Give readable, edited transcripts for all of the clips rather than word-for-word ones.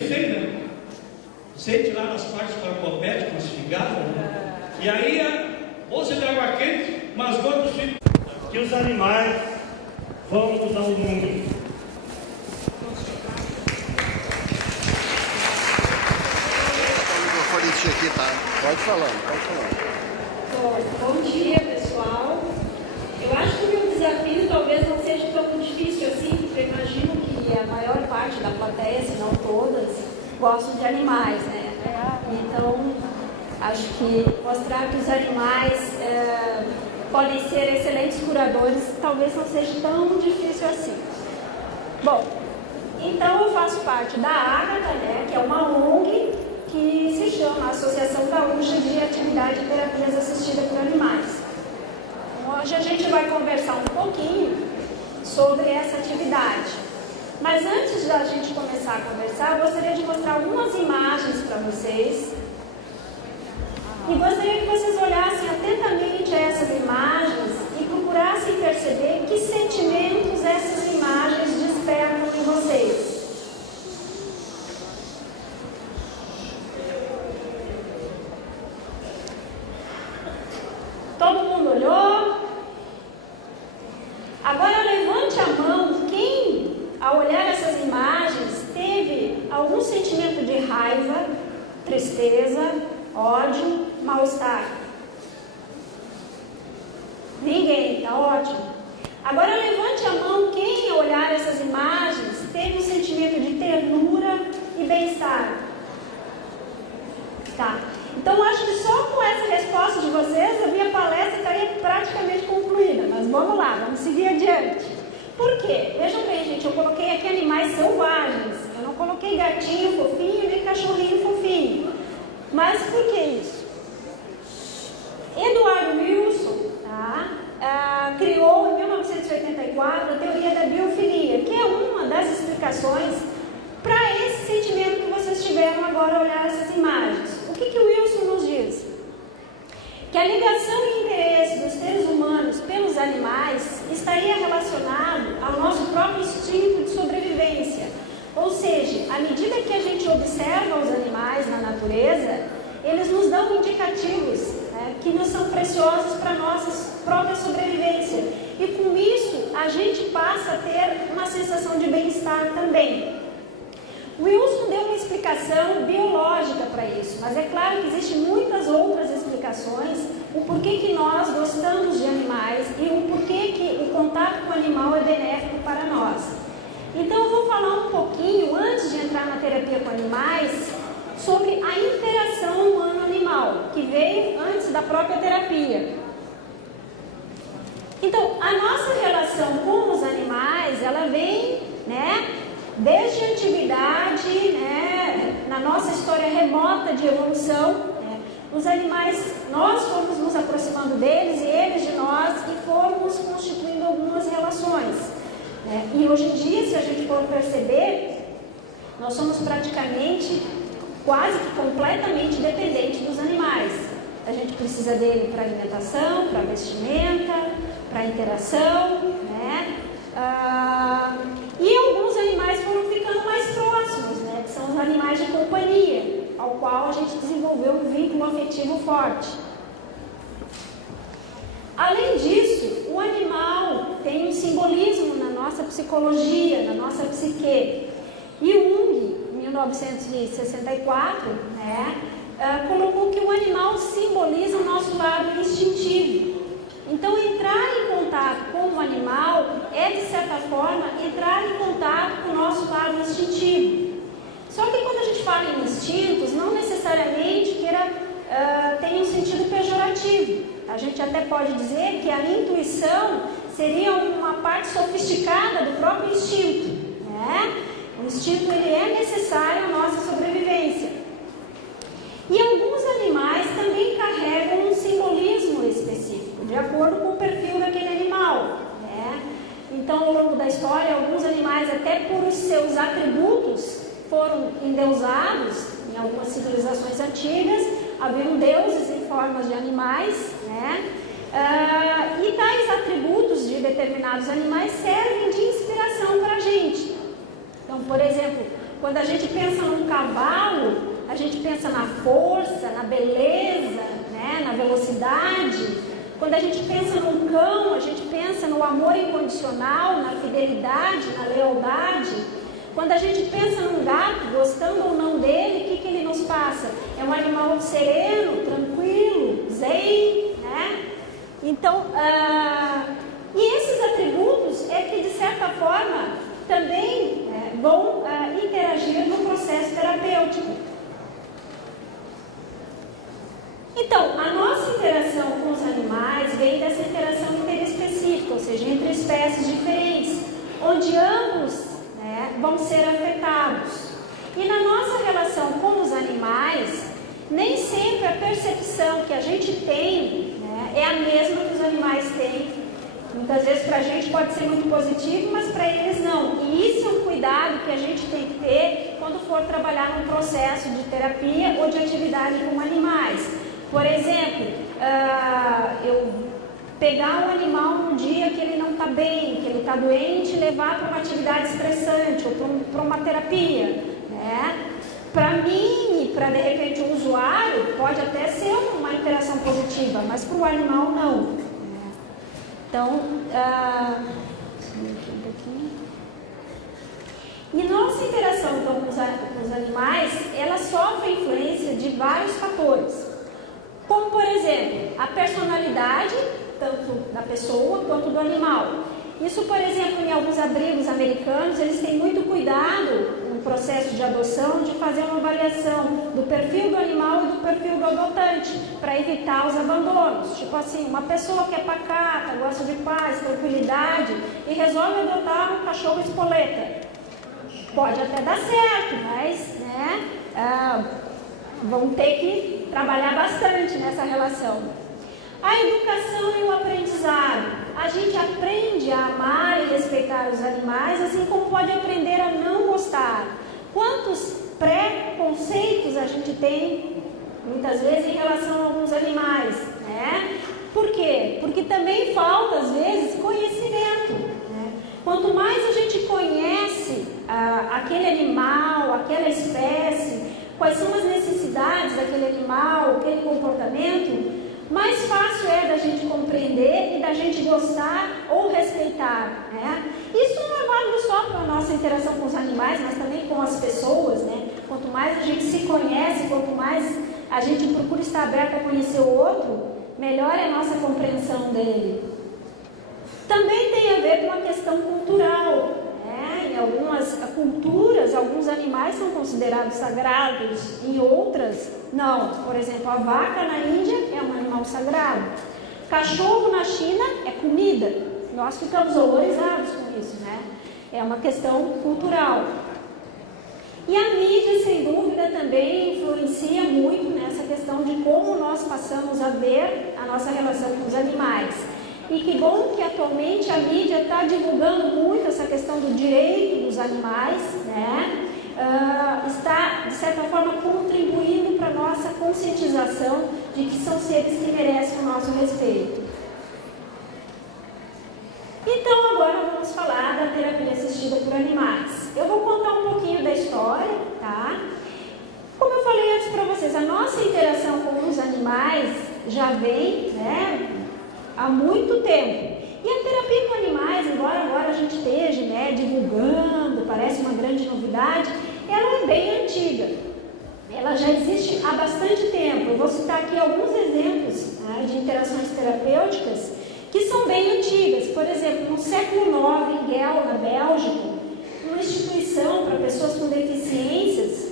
sei, né? Sente lá nas partes farmacopédicas, crucificadas, né? E aí a bolsa de água quente, mas quando que os animais vão nos dar um número. Aqui, tá? Pode falar, pode falar. Bom dia, pessoal. Eu acho que o meu desafio talvez não seja tão difícil assim, porque eu imagino que a maior parte da plateia, se não todas, gostam de animais, né? Então, acho que mostrar que os animais podem ser excelentes curadores talvez não seja tão difícil assim. Bom, então eu faço parte da Ágata, né, que é uma ONG que se chama Associação Gaúcha de Atividade e Terapias Assistidas por Animais. Hoje a gente vai conversar um pouquinho sobre essa atividade. Mas antes da gente começar a conversar, eu gostaria de mostrar algumas imagens para vocês. E gostaria que vocês olhassem atentamente a essas imagens e procurassem perceber que sentimentos essas imagens despertam em vocês. Todo mundo olhou? Agora levante a mão quem, ao olhar essas imagens, teve algum sentimento de raiva, tristeza, ódio, mal-estar. Ninguém, tá ótimo. Agora levante a mão quem, ao olhar essas imagens, teve um sentimento de ternura e bem-estar. Tá. Então, acho que só com essa resposta de vocês, a minha palestra estaria praticamente concluída. Mas vamos lá, vamos seguir adiante. Por quê? Vejam bem, gente, eu coloquei aqui animais selvagens. Eu não coloquei gatinho fofinho nem cachorrinho fofinho. Mas por que isso? Eduardo Wilson, criou em 1984 a teoria da biofilia, que é uma das explicações para esse sentimento que vocês tiveram agora ao olhar essas imagens. O que o Wilson nos diz? Que a ligação e interesse dos seres humanos pelos animais estaria relacionado ao nosso próprio instinto de sobrevivência. Ou seja, à medida que a gente observa os animais na natureza, eles nos dão indicativos, né, que nos são preciosos para a nossa própria sobrevivência. E com isso, a gente passa a ter uma sensação de bem-estar também. Wilson deu uma explicação biológica para isso, mas é claro que existem muitas outras explicações, o porquê que nós gostamos de animais e o porquê que o contato com o animal é benéfico para nós. Então eu vou falar um pouquinho, antes de entrar na terapia com animais, sobre a interação humano-animal, que veio antes da própria terapia. Então, a nossa relação com os animais, ela vem, né, desde a antiguidade, né, na nossa história remota de evolução, né, os animais, nós fomos nos aproximando deles e eles de nós e fomos constituindo algumas relações. Né, e hoje em dia, se a gente for perceber, nós somos praticamente, quase que completamente dependentes dos animais. A gente precisa dele para alimentação, para vestimenta, para interação, né? E alguns animais foram ficando mais próximos, né? Que são os animais de companhia, ao qual a gente desenvolveu um vínculo afetivo forte. Além disso, o animal tem um simbolismo na nossa psicologia, na nossa psique. E Jung, em 1964, né, colocou que o animal simboliza o nosso lado instintivo. Então, entrar em contato com o animal é, de certa forma, entrar em contato com o nosso lado instintivo. Só que quando a gente fala em instintos, não necessariamente tem um sentido pejorativo. A gente até pode dizer que a intuição seria uma parte sofisticada do próprio instinto, né? O instinto ele é necessário à nossa sobrevivência. E alguns animais também carregam um simbolismo específico, de acordo com o perfil daquele animal, né? Então, ao longo da história, alguns animais, até por os seus atributos, foram endeusados. Em algumas civilizações antigas, haviam deuses em formas de animais, né? E tais atributos de determinados animais servem de inspiração para a gente. Então, por exemplo, Quando a gente pensa num cavalo, a gente pensa na força, na beleza, né? Na velocidade. Quando a gente pensa num cão, a gente pensa no amor incondicional, na fidelidade, na lealdade. Quando a gente pensa num gato, gostando ou não dele, o que ele nos passa? É um animal sereno, tranquilo, zen, né? Então, e esses atributos é que, de certa forma, também vão interagir no processo terapêutico. Então, a nossa interação com os animais vem dessa interação interespecífica, ou seja, entre espécies diferentes, onde ambos vão ser afetados. E na nossa relação com os animais, nem sempre a percepção que a gente tem é a mesma que os animais têm. Muitas vezes para a gente pode ser muito positivo, mas para eles não. E isso é um cuidado que a gente tem que ter quando for trabalhar num processo de terapia ou de atividade com animais. Por exemplo, eu pegar um animal num dia que ele não está bem, que ele está doente, e levar para uma atividade estressante ou para uma terapia, né? Para mim e para, de repente, o usuário, pode até ser uma interação positiva, mas para o animal, não. Então, e nossa interação então, com os animais, ela sofre influência de vários fatores. Como, por exemplo, a personalidade, tanto da pessoa quanto do animal. Isso, por exemplo, em alguns abrigos americanos, eles têm muito cuidado no processo de adoção de fazer uma avaliação do perfil do animal e do perfil do adotante, para evitar os abandonos. Tipo assim, uma pessoa que é pacata, gosta de paz, tranquilidade, e resolve adotar um cachorro espoleta. Pode até dar certo, mas vão ter que trabalhar bastante nessa relação. A educação e o aprendizado. A gente aprende a amar e respeitar os animais, assim como pode aprender a não gostar. Quantos preconceitos a gente tem, muitas vezes, em relação a alguns animais, né? Por quê? Porque também falta, às vezes, conhecimento, né? Quanto mais a gente conhece aquele animal, aquela espécie, quais são as necessidades daquele animal, aquele comportamento, mais fácil é da gente compreender e da gente gostar ou respeitar, né? Isso não é válido só para a nossa interação com os animais, mas também com as pessoas, né? Quanto mais a gente se conhece, quanto mais a gente procura estar aberto a conhecer o outro, melhor é a nossa compreensão dele. Também tem a ver com a questão cultural, né? Em algumas culturas, alguns animais são considerados sagrados, em outras, não. Por exemplo, a vaca na Índia é um animal sagrado. Cachorro na China é comida. Nós ficamos horrorizados com isso, né? É uma questão cultural. E a mídia, sem dúvida, também influencia muito nessa questão de como nós passamos a ver a nossa relação com os animais. E que bom que atualmente a mídia está divulgando muito essa questão do direito dos animais, né? Está, de certa forma, contribuindo para a nossa conscientização de que são seres que merecem o nosso respeito. Então, agora vamos falar da terapia assistida por animais. Eu vou contar um pouquinho da história, tá? Como eu falei antes para vocês, a nossa interação com os animais já vem, né, há muito tempo. E a terapia com animais, embora agora a gente esteja, né, divulgando, parece uma grande novidade, ela é bem antiga. Ela já existe há bastante tempo. Eu vou citar aqui alguns exemplos, né, de interações terapêuticas que são bem antigas. Por exemplo, no século IX, em Gel, na Bélgica, uma instituição para pessoas com deficiências,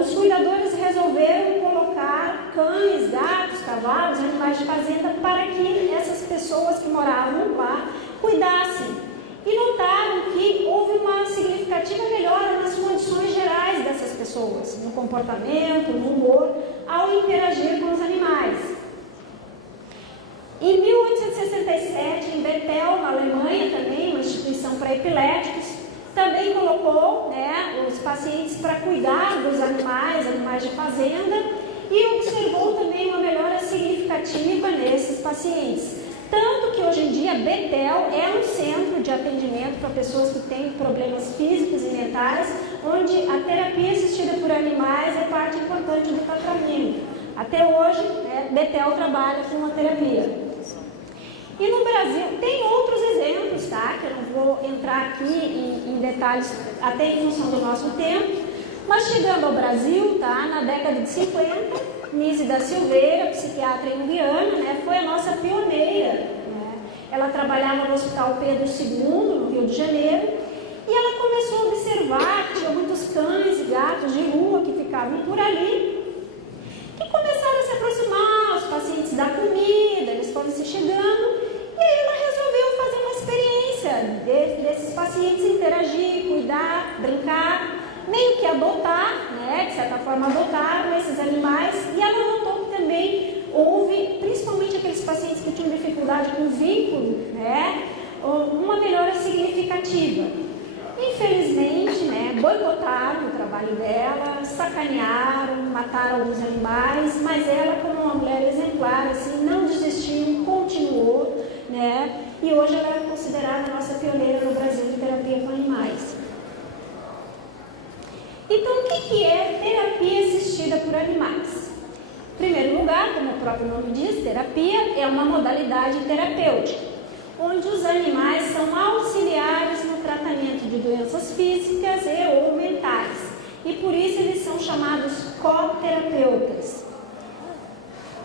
os cuidadores resolveram colocar cães, gatos, cavalos, animais de fazenda para que essas pessoas que moravam lá cuidassem. E notaram que houve uma significativa melhora nas condições gerais dessas pessoas, no comportamento, no humor, ao interagir com os animais. Em 1867, em Bethel, na Alemanha, também, uma instituição para epiléticos, também colocou, né, os pacientes para cuidar dos animais de fazenda, e observou também uma melhora significativa nesses pacientes. Tanto que hoje em dia Bethel é um centro de atendimento para pessoas que têm problemas físicos e mentais, onde a terapia assistida por animais é parte importante do tratamento. Até hoje, Bethel trabalha com a terapia. E no Brasil, tem outros exemplos, tá? Que eu não vou entrar aqui em detalhes, até em função do nosso tempo, mas chegando ao Brasil, tá? Na década de 50, Nise da Silveira, psiquiatra indiana, né? Foi a nossa pioneira, né? Ela trabalhava no Hospital Pedro II, no Rio de Janeiro, e ela começou a observar que tinha muitos cães e gatos de rua que ficavam por ali, que começaram a se aproximar, os pacientes da comida, eles foram se chegando, e aí ela resolveu fazer uma experiência desses pacientes interagir, cuidar, brincar, meio que adotar, né, de certa forma adotaram esses animais, e ela notou que também houve, principalmente aqueles pacientes que tinham dificuldade com o vínculo, né, uma melhora significativa. Infelizmente, né, boicotaram o trabalho dela, sacanearam, mataram alguns animais, mas ela, como uma mulher exemplar, assim, não desistiu, continuou, né, e hoje ela é considerada a nossa pioneira no Brasil de terapia com animais. Então, o que é terapia assistida por animais? Em primeiro lugar, como o próprio nome diz, terapia é uma modalidade terapêutica, onde os animais são auxiliares no tratamento de doenças físicas e ou mentais, e por isso eles são chamados coterapeutas.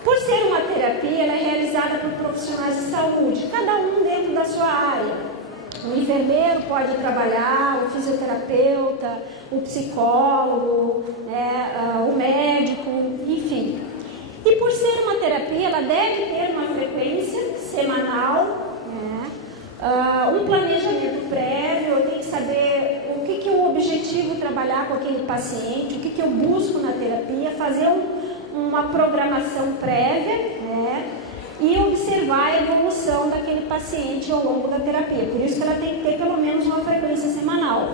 Por ser uma terapia, ela é realizada por profissionais de saúde, cada um dentro da sua área. O enfermeiro pode trabalhar, o fisioterapeuta, o psicólogo, né, o médico, enfim. E por ser uma terapia, ela deve ter uma frequência semanal, um planejamento prévio. Eu tenho que saber o que é o objetivo trabalhar com aquele paciente, o que eu busco na terapia, fazer uma programação prévia, né, e observar a evolução daquele paciente ao longo da terapia. Por isso que ela tem que ter pelo menos uma frequência semanal.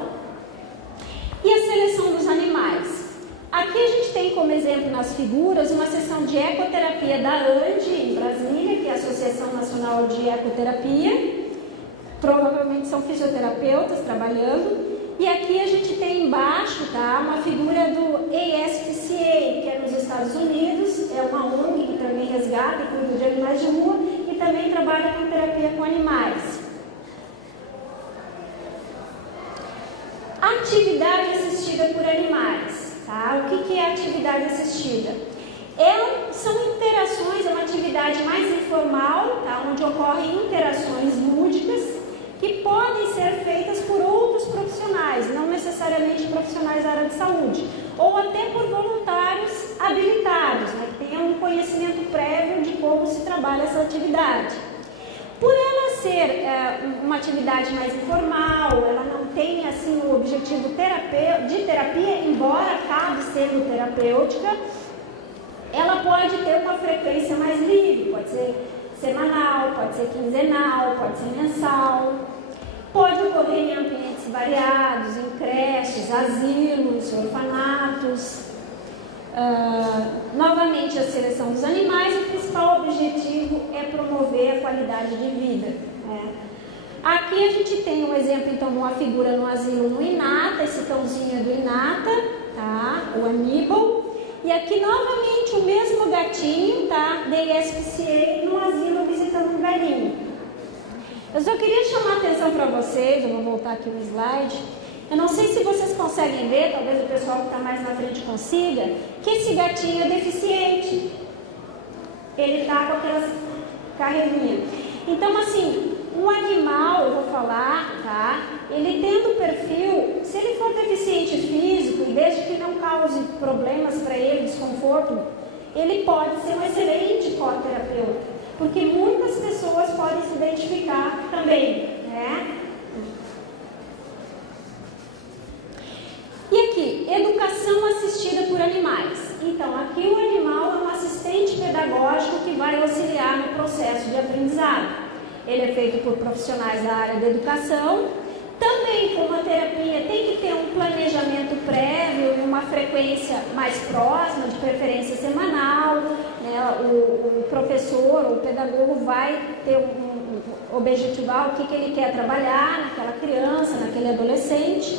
E a seleção dos animais. Aqui a gente tem como exemplo nas figuras uma sessão de ecoterapia da ANDI, em Brasília, que é a Associação Nacional de Ecoterapia. Provavelmente são fisioterapeutas trabalhando. E aqui a gente tem embaixo, tá, uma figura do ASPCA, que é nos Estados Unidos, é uma ONG que também resgata e cuida de animais de rua e também trabalha com terapia com animais. Atividade assistida por animais, tá? O que é atividade assistida? São interações, é uma atividade mais informal, tá? Onde ocorrem interações lúdicas, que podem ser feitas por outros profissionais, não necessariamente profissionais da área de saúde, ou até por voluntários habilitados, né, que tenham um conhecimento prévio de como se trabalha essa atividade. Por ela ser uma atividade mais informal, ela não tem assim o objetivo de terapia, embora acabe sendo terapêutica, ela pode ter uma frequência mais livre, pode ser semanal, pode ser quinzenal, pode ser mensal, pode ocorrer em ambientes variados, em creches, asilos, orfanatos. Novamente, a seleção dos animais, o principal objetivo é promover a qualidade de vida. Aqui a gente tem um exemplo, então, de uma figura no asilo no Inata, esse cãozinho é do Inata, tá? O Aníbal. E aqui, novamente, o mesmo gatinho, tá? Da ESPCA, no asilo visitando um velhinho. Eu só queria chamar a atenção para vocês, eu vou voltar aqui no slide. Eu não sei se vocês conseguem ver, talvez o pessoal que está mais na frente consiga, que esse gatinho é deficiente. Ele está com aquelas carreirinhas. Então, assim, um animal, eu vou falar, tá? Ele tendo perfil, se ele for deficiente físico e desde que não cause problemas para ele, desconforto, ele pode ser um excelente coterapeuta, porque muitas pessoas podem se identificar também, né? E aqui, educação assistida por animais. Então, aqui o animal é um assistente pedagógico que vai auxiliar no processo de aprendizado. Ele é feito por profissionais da área da educação. Também, como a terapia tem que ter um planejamento prévio e uma frequência mais próxima, de preferência semanal, né? O professor ou o pedagogo vai ter objetivar o que ele quer trabalhar naquela criança, naquele adolescente.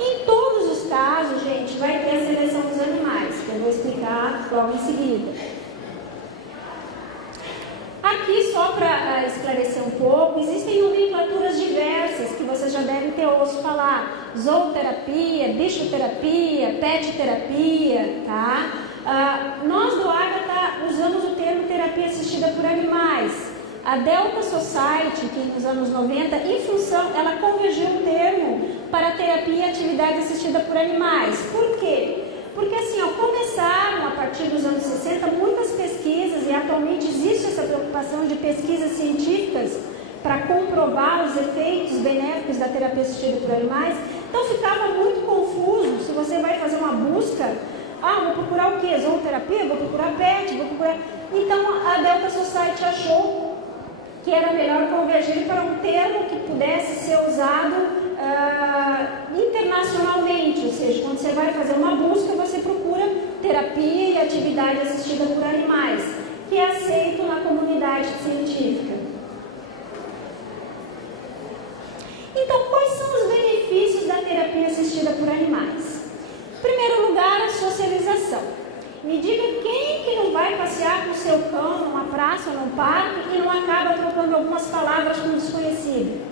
Em todos os casos, gente, vai ter a seleção dos animais, que eu vou explicar logo em seguida. Aqui, só para esclarecer um pouco, existem nomenclaturas diversas que vocês já devem ter ouvido falar. Zooterapia, bichoterapia, petterapia, tá? Nós do Ágata usamos o termo terapia assistida por animais. A Delta Society, que nos anos 90, em função, ela convergiu o termo para terapia e atividade assistida por animais. Por quê? Porque assim, começaram a partir dos anos 60 muitas pesquisas, e atualmente existe essa preocupação de pesquisas científicas para comprovar os efeitos benéficos da terapia assistida por animais. Então ficava muito confuso se você vai fazer uma busca. Vou procurar o quê? Zooterapia? Vou procurar PET? Vou procurar... Então a Delta Society achou que era melhor convergir para um termo que pudesse ser usado internacionalmente, ou seja, quando você vai fazer uma busca, você procura terapia e atividade assistida por animais, que é aceito na comunidade científica. Então, quais são os benefícios da terapia assistida por animais? Em primeiro lugar, a socialização. Me diga quem que não vai passear com o seu cão numa praça ou num parque e não acaba trocando algumas palavras com um desconhecido.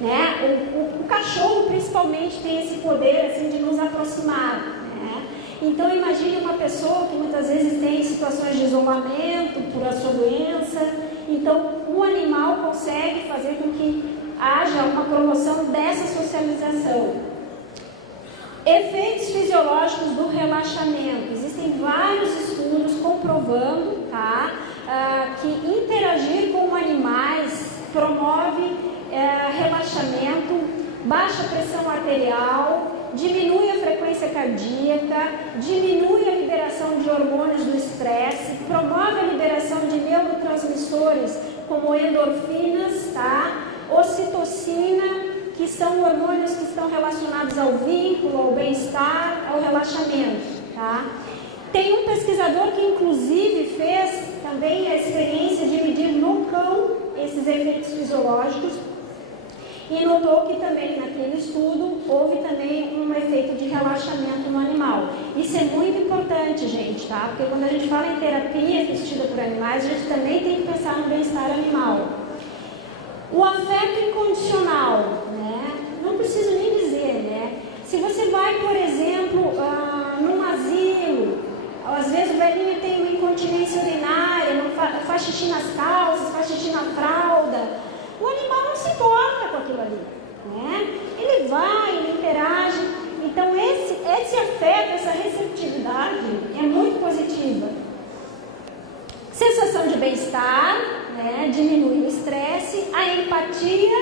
Né? O cachorro, principalmente, tem esse poder assim, de nos aproximar. Né? Então, imagine uma pessoa que muitas vezes tem situações de isolamento por a sua doença. Então, o animal consegue fazer com que haja uma promoção dessa socialização. Efeitos fisiológicos do relaxamento. Existem vários estudos comprovando, tá, que interagir com animais promove relaxamento, baixa pressão arterial, diminui a frequência cardíaca, diminui a liberação de hormônios do estresse, promove a liberação de neurotransmissores como endorfinas, tá, ocitocina, que são hormônios que estão relacionados ao vínculo, ao bem-estar, ao relaxamento, tá? Tem um pesquisador que inclusive fez também a experiência de medir no cão esses efeitos fisiológicos e notou que também naquele estudo houve também um efeito de relaxamento no animal. Isso é muito importante, gente, tá? Porque quando a gente fala em terapia assistida por animais, a gente também tem que pensar no bem-estar animal. O afeto incondicional, né? Não preciso nem dizer, né? Se você vai, por exemplo, num asilo, às vezes o velhinho tem uma incontinência urinária, não faz xixi nas calças, faz xixi na fralda, o animal não se importa com aquilo ali, né? Ele vai, ele interage. Então esse afeto, essa receptividade é muito positiva. Sensação de bem-estar, né? Diminui o estresse, a empatia,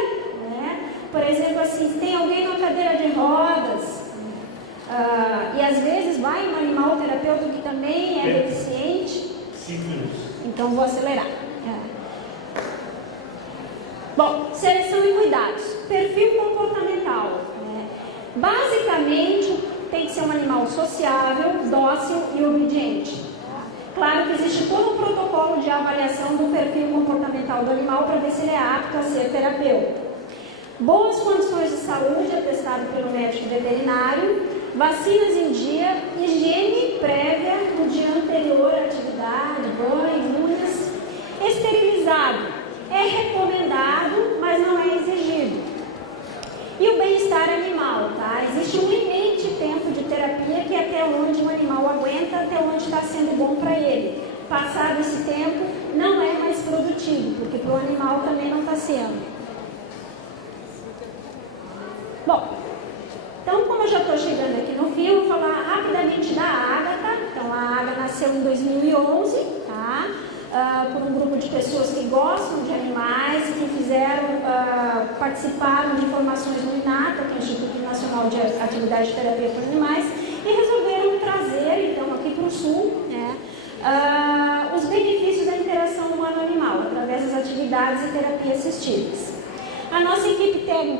né? Por exemplo, assim, se tem alguém numa cadeira de rodas, e às vezes vai um animal terapeuta que também é deficiente. 5 minutos. Então vou acelerar. Bom, seleção e cuidados. Perfil comportamental. Basicamente, tem que ser um animal sociável, dócil e obediente. Claro que existe todo um protocolo de avaliação do perfil comportamental do animal para ver se ele é apto a ser terapeuta. Boas condições de saúde, atestado pelo médico veterinário, vacinas em dia, higiene prévia no dia anterior à atividade, banho, unhas, esterilizado. É recomendado, mas não é exigido. E o bem-estar animal, tá? Existe um limite de tempo de terapia que é até onde o animal aguenta, até onde está sendo bom para ele. Passado esse tempo, não é mais produtivo, porque para o animal também não está sendo. Bom, então como eu já estou chegando aqui no fim, eu vou falar rapidamente da Ágata. Então a Ágata nasceu em 2011, tá? Por um grupo de pessoas que gostam de animais, que fizeram, participaram de formações no INATA, que é o Instituto Nacional de Atividade de Terapia por Animais, e resolveram trazer, então, aqui para o Sul, né, os benefícios da interação humano-animal, através das atividades e terapias assistidas. A nossa equipe técnica